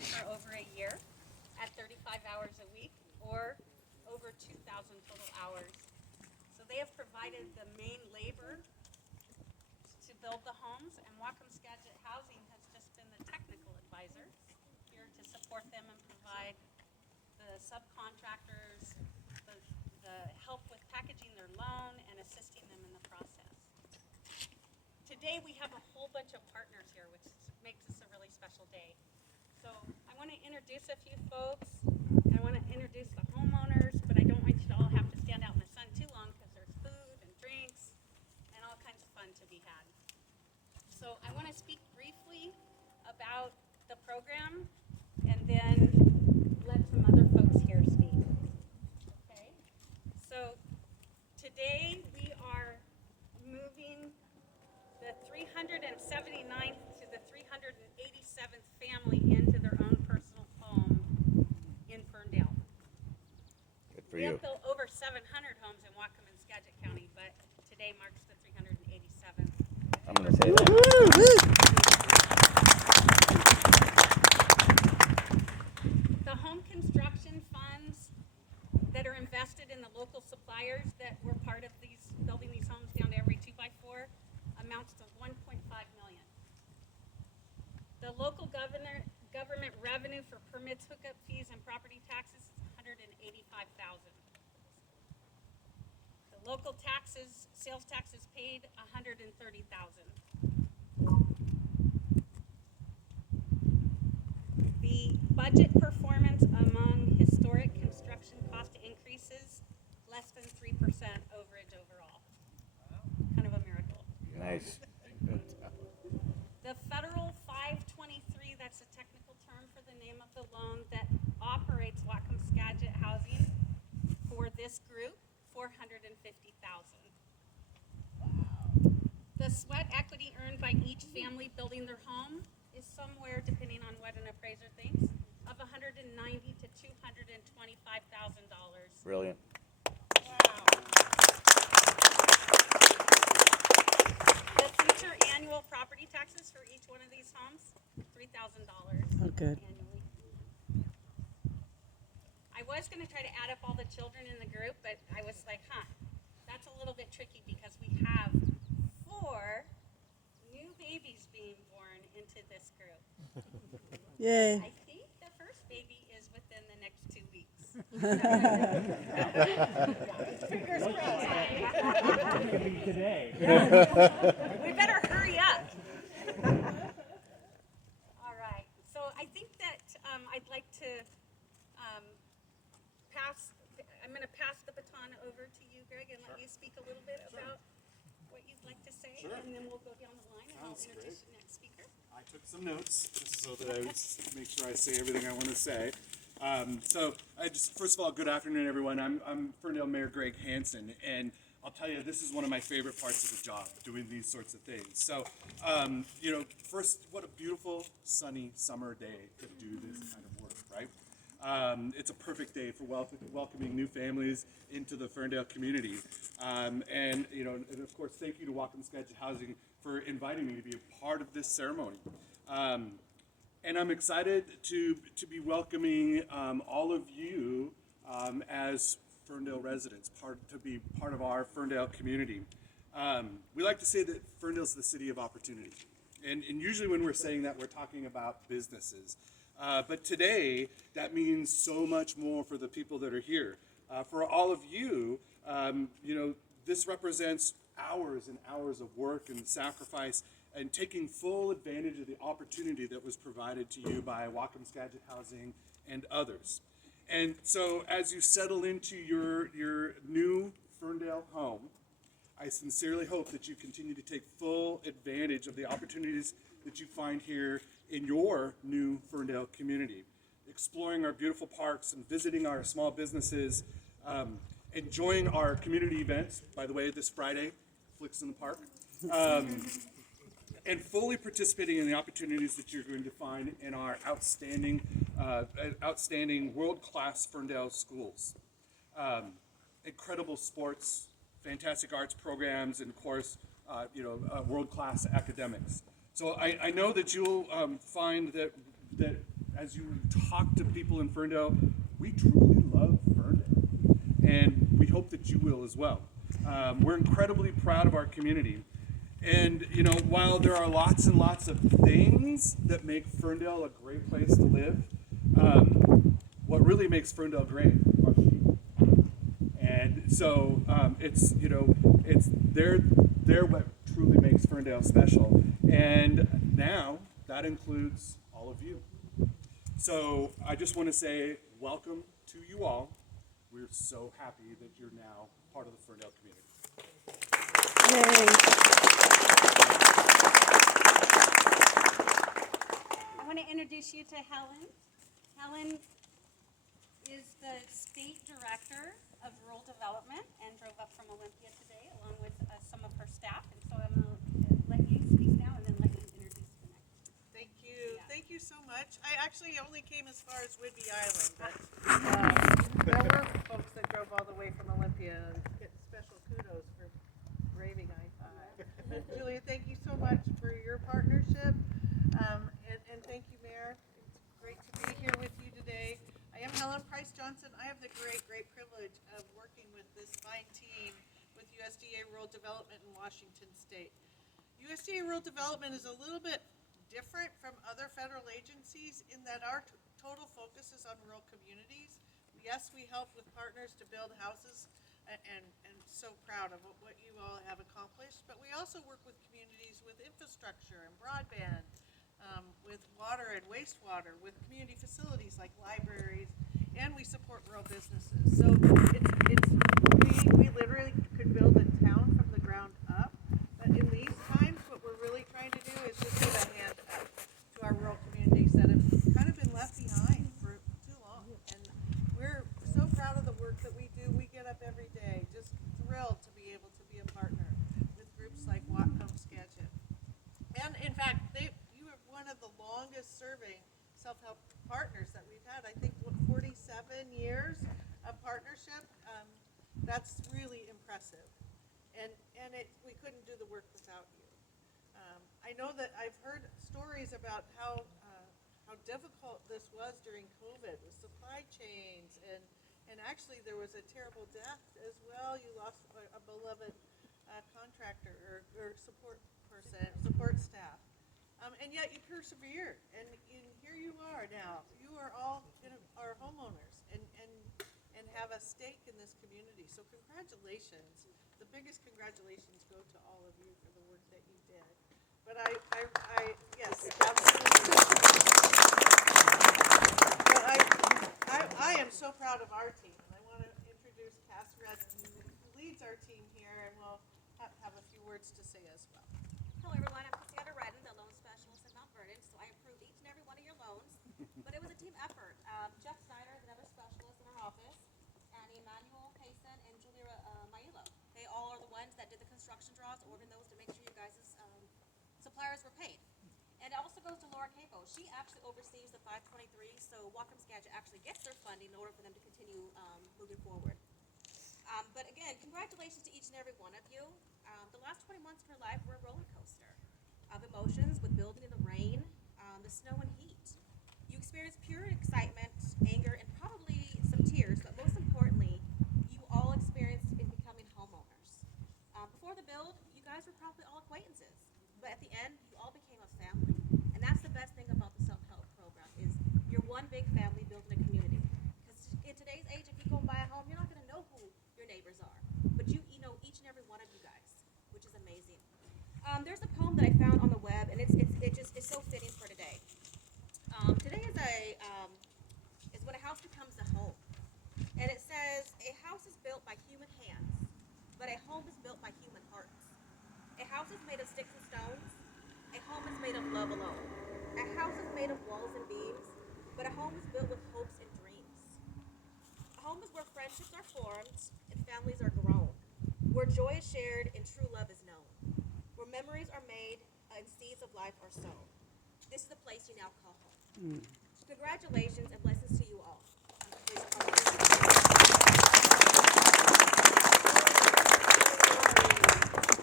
home for over a year at 35 hours a week or over 2,000 total hours. So they have provided the main labor to build the homes, and Whatcom Skagit Housing has just been the technical advisor here to support them and provide the subcontractors, the help with packaging their loan and assisting them in the process. Today we have a whole bunch of partners here, which makes this a really special day. So I want to introduce a few folks. I want to introduce the homeowners, but I don't want you to all have to stand out in the sun too long because there's food and drinks and all kinds of fun to be had. So I want to speak briefly about the program and then let some other folks here speak. Okay? So today we are moving the 379th to the 387th family into their own personal home in Ferndale. Good for We you. have built over 700 homes in Whatcom and Skagit County, but today marks the 387th. I'm going to say that. The home construction funds that are invested in the local suppliers that were part of these building these homes down to every 2x4 amounts to $1.5 million. The local government revenue for permits, hookup fees, and property taxes is $185,000. The local taxes, sales taxes paid, $130,000. The budget performance among historic construction cost increases, less than 3% overage overall. Kind of a miracle. Nice. The federal 523, that's a technical term for the name of the loan that operates Whatcom Skagit Housing for this group, $450,000. The sweat equity earned by each family building their home is somewhere, depending on what an appraiser thinks, of $190,000 to $225,000. Brilliant. The future annual property taxes for each one of these homes, $3,000 annually. I was going to try to add up all the children in the group, but I was like, that's a little bit tricky because we have 4 new babies being born into this group. Yay. I think the first baby is within the next 2 weeks. Fingers crossed. Today. We better hurry up. All right. So I think that I'd like to I'm going to pass the baton over to you, Greg, and let you speak a little bit about what you'd like to say, and then we'll go down the line and I'll introduce the next speaker. I took some notes just so that I would make sure I say everything I want to say. First of all, good afternoon, everyone. I'm Ferndale Mayor Greg Hansen, and I'll tell you, this is one of my favorite parts of the job, doing these sorts of things. So, first, what a beautiful, sunny summer day to do this kind of work, right? It's a perfect day for welcoming new families into the Ferndale community. And of course, thank you to Whatcom Skagit Housing for inviting me to be a part of this ceremony. And I'm excited to be welcoming all of you as Ferndale residents, to be part of our Ferndale community. We like to say that Ferndale's the city of opportunity. And usually when we're saying that, we're talking about businesses. But today, that means so much more for the people that are here. For all of you, this represents hours and hours of work and sacrifice and taking full advantage of the opportunity that was provided to you by Whatcom Skagit Housing and others. And so as you settle into your new Ferndale home, I sincerely hope that you continue to take full advantage of the opportunities that you find here in your new Ferndale community, exploring our beautiful parks and visiting our small businesses, enjoying our community events, by the way, this Friday, Flicks in the Park, and fully participating in the opportunities that you're going to find in our outstanding world-class Ferndale schools. Incredible sports, fantastic arts programs, and of course, world-class academics. So I know that you'll find that as you talk to people in Ferndale, we truly love Ferndale, and we hope that you will as well. We're incredibly proud of our community. And, you know, while there are lots and lots of things that make Ferndale a great place to live, what really makes Ferndale great are the people. And so it's, you know, they're what truly makes Ferndale special. And now that includes all of you. So I just want to say welcome to you all. We're so happy that you're now part of the Ferndale community. Yay. I want to introduce you to Helen. Helen is the state director of rural development and drove up from Olympia today along with some of her staff. And so I'm going to let you speak now and then let you introduce the next. Thank you. Yeah. Thank you so much. I actually only came as far as Whidbey Island, but there were folks that drove all the way from Olympia and get special kudos for braving I-5. Julia, thank you so much for your partnership. And thank you, Mayor. It's great to be here with you today. I am Helen Price Johnson. I have the great privilege of working with this fine team with USDA Rural Development in Washington State. USDA Rural Development is a little bit different from other federal agencies in that our total focus is on rural communities. Yes, we help with partners to build houses and so proud of what you all have accomplished, but we also work with communities with infrastructure and broadband, with water and wastewater, with community facilities like libraries, and we support rural businesses. So we literally could build a town from the ground up, but in these times what we're really trying to do is just give a hand up to our rural communities that have kind of been left behind for too long. And we're so proud of the work that we do. We get up every day just thrilled to be able to be a partner with groups like Home Skagit. And in fact, you are one of the longest serving self-help partners that we've had. I think 47 years of partnership. That's really impressive. And we couldn't do the work without you. I know that I've heard stories about how difficult this was during COVID with supply chains, and actually there was a terrible death as well. You lost a beloved contractor or support person, support staff, and yet you persevered, and here you are now. You are all are homeowners and have a stake in this community. So congratulations. The biggest congratulations go to all of you for the work that you did. But yes, absolutely. But I am so proud of our team, and I want to introduce Cass Redden, who leads our team here, and will have a few words to say as well. Hello everyone, I'm Cassandra Redden, the loan specialist in Mount Vernon. So I approved each and every one of your loans, but it was a team effort. Jeff Snyder is another specialist in our office, and Emmanuel Payson and Julia Maiulo. They all are the ones that did the construction draws, ordering those to make sure you guys' suppliers were paid. And it also goes to Laura Cabo. She actually oversees the 523, so Whatcom Skagit actually gets their funding in order for them to continue moving forward. But again, congratulations to each and every one of you. The last 20 months of your life were a roller coaster of emotions with building in the rain, the snow and heat. You experienced pure excitement, anger, and probably some tears, but most importantly, you all experienced in becoming homeowners. Before the build, you guys were probably all acquaintances, but at the end, you all became a family. And that's the best thing about the self-help program is you're one big family building a community. Because in today's age, if you go and buy a home, you're not going to know who your neighbors are, but you know each and every one of you guys, which is amazing. There's a poem that I found on the web, and it's so fitting for today. Today is when a house becomes a home, and it says a house is built by human hands, but a home is built by human hearts. A house is made of sticks and stones. A home is made of love alone. A house is made of walls and beams, but a home is built with hopes and dreams. A home is where friendships are formed and families are grown, where joy is shared and true love is known, where memories are made and seeds of life are sown. This is the place you now call home. Congratulations and blessings to you all.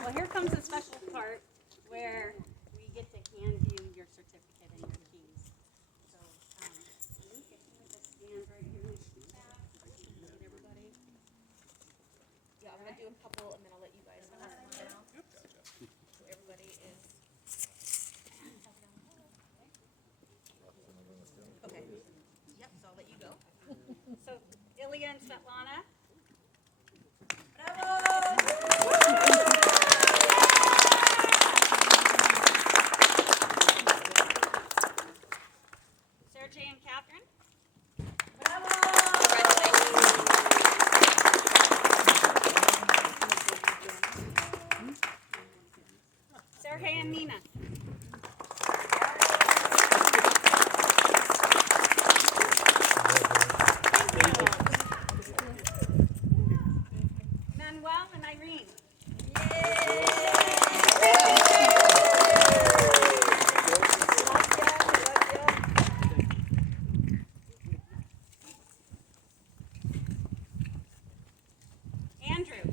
Well, here comes the special part where we get to hand you your certificate and your keys. So Svetlana. Sergey and Catherine. Sergey and Nina. Thank you. Manuel and Irene. Andrew.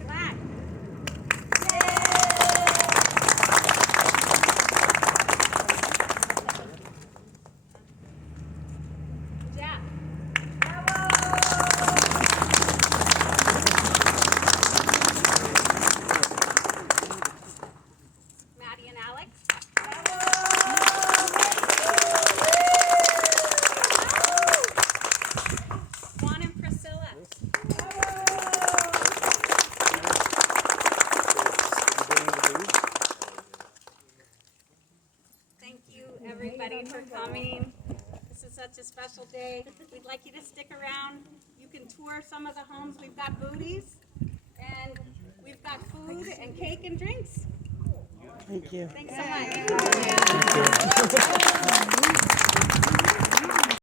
Vlad. Jeff. Maddie and Alex. Juan and Priscilla. Thank you, everybody, for coming. This is such a special day. We'd like you to stick around. You can tour some of the homes. We've got booties, and we've got food and cake and drinks. Thank you. Thanks so much.